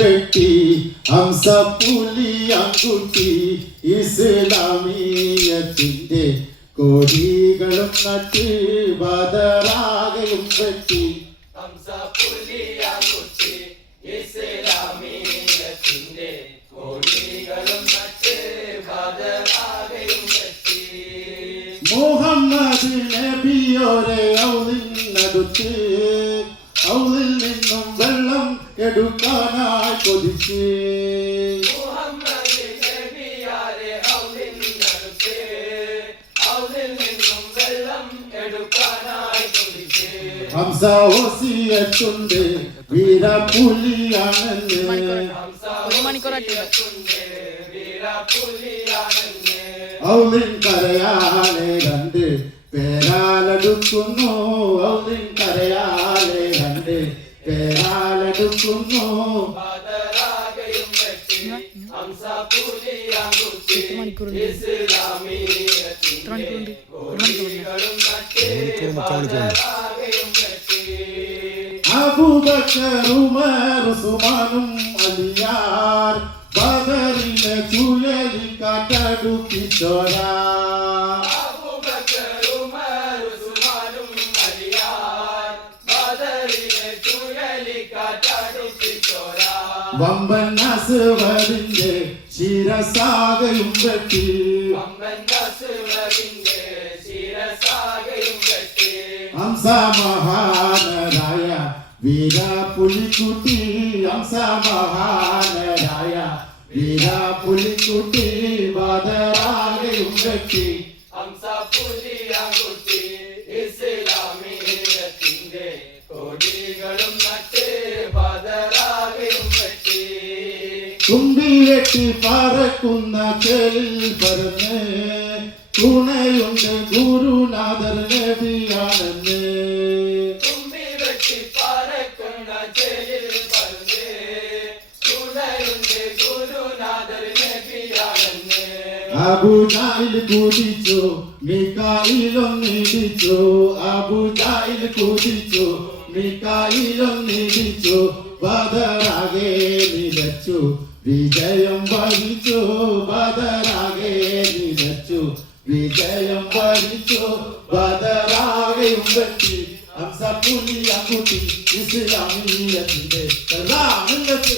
വെട്ടി ഹംസപ്പുലി അങ്കുട്ടി ഇസ്ലാമീയത്തിന്റെ കോടികളും നട്ട് ബദറാകയും വെട്ടി ഹംസപ്പുലി അങ്കുട്ടി ഇസ്ലാമീയത്തിന്റെ കോടികളും നട്ട് ബദറാകയും വെട്ടി മുഹമ്മദ് നബിയോരെ ഔലിനടുത്ത് ഔലിൽ നിന്നും വെള്ളം എടുക്കാനായി കൊതിച്ച് മുഹമ്മദ് നബിയാരെ ഔലിനടുത്ത് ഔലിൽ നിന്നും വെള്ളം എടുക്കാനായി കൊതിച്ച് ഹംസ വസിയത്തുണ്ട് വീരപുലിയാണെന്ന് ഹംസ വസിയത്തുണ്ട് വീരപുലിയാണെന്ന് ഔലിൻ കരയാലെ രണ്ട് പേരാലെടുക്കുന്നു ഔലിൻ കരയാലെ രണ്ട് പേരാലെടുക്കുന്നു ബദറാകയും വെട്ടി ഹംസപ്പുലിയങ്കുട്ടി ഇസ്ലാമീയത്തിന്റെ കോടികളും നട്ട് ബദറാകയും വെട്ടി അബൂബക്കർ ഉമർ ഉസ്മാനും അലിയാർ ബദറിലെ ചുഴലിക്കാറ്റടുപ്പിച്ചോരാ അബൂബക്കർ ഉമർ ഉസ്മാനും അലിയാർ ബദറിലെ ചുഴലിക്കാറ്റടുപ്പിച്ചോരാ വമ്പൻ അസ്വരിന്റെ ശിരസാകയും വെട്ടി വമ്പൻ അസ്വരിന്റെ ശിരസാകയും വെട്ടി ഹംസ മഹാനരായ വീരപുലിക്കുട്ടി ഹംസ മഹാനരായ വീരപുലിക്കുട്ടി ബദറാകയും വെട്ടി ഹംസപ്പുലിയങ്കുട്ടി ഇസ്ലാമീയത്തിന്റെ കോടികളും നട്ട് ബദറാകയും വെട്ടി തുമ്പി വെട്ടി പറക്കുന്ന ചെലിൽ പറന്ന് തുണയുണ്ട് ഗുരുനാഥർ നബിയാണെന്ന് തുമ്പി വെട്ടി പറക്കുന്ന ചെലിൽ പറന്ന് തുണയുണ്ട് ഗുരുനാഥർ നബിയാണെന്ന് അബൂജാഹിൽ കുതിച്ചു മികായിലൊന്നിടിച്ചു അബൂജാഹിൽ കുതിച്ചു മികായിലൊന്നിടിച്ചു ബദറാകെ നിലച്ചു വിജയം വരിച്ചു ബദറാകെ നിലച്ചു വിജയം വരിച്ചു ബദറാകെയും വെട്ടി ഹംസപ്പുലിയങ്കുട്ടി ഇസ്ലാമീയത്തിന്റെ റാമിലെത്തി